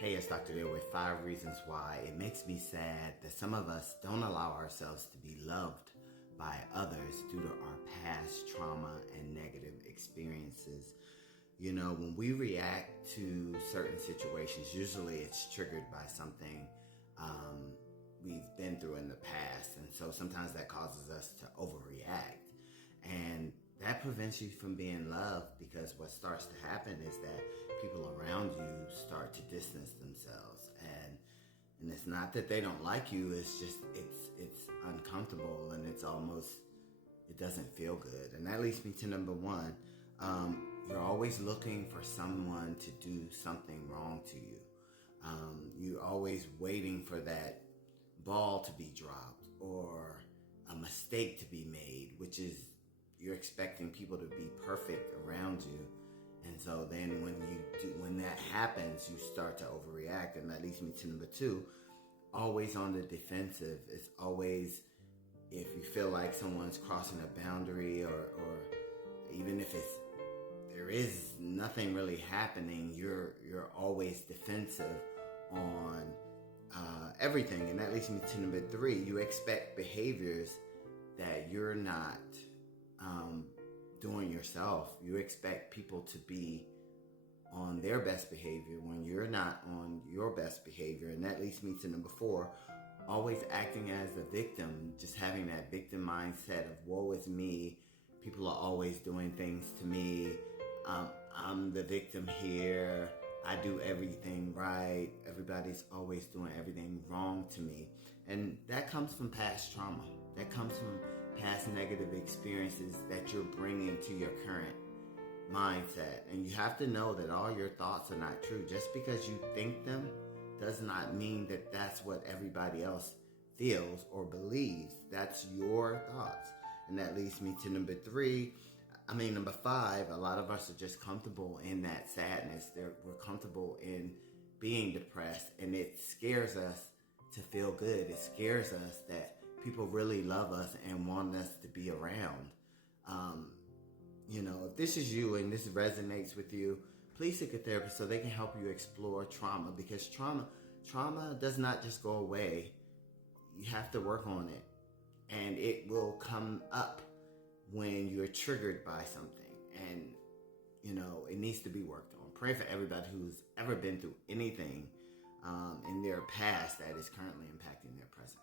Hey, it's Dr. Dale with 5 reasons why it makes me sad that some of us don't allow ourselves to be loved by others due to our past trauma and negative experiences. You know, when we react to certain situations, usually it's triggered by something we've been through in the past. And so sometimes that causes us to overreact. And that prevents you from being loved, because what starts to happen is that people around you start to distance themselves. And it's not that they don't like you, it's just it's uncomfortable, and it doesn't feel good. And that leads me to number one. You're always looking for someone to do something wrong to you. You're always waiting for that ball to be dropped or a mistake to be made, which is you're expecting people to be perfect around you. And so then when that happens, you start to overreact. And that leads me to number two, always on the defensive. It's always, if you feel like someone's crossing a boundary, or even if there is nothing really happening, you're always defensive on everything. And that leads me to number three, you expect behaviors that you're not doing yourself. You expect people to be on their best behavior when you're not on your best behavior. And that leads me to number four, always acting as a victim, just having that victim mindset of woe is me. People are always doing things to me. I'm the victim here. I do everything right. Everybody's always doing everything wrong to me. And that comes from past trauma. That comes from past negative experiences that you're bringing to your current mindset. And you have to know that all your thoughts are not true. Just because you think them does not mean that that's what everybody else feels or believes. That's your thoughts. And that leads me to number five, a lot of us are just comfortable in that sadness. We're comfortable in being depressed, and it scares us to feel good. It scares us that people really love us and want us to be around. If this is you and this resonates with you, please seek a therapist so they can help you explore trauma, because trauma does not just go away. You have to work on it, and it will come up when you're triggered by something. And, it needs to be worked on. Pray for everybody who's ever been through anything in their past that is currently impacting their present.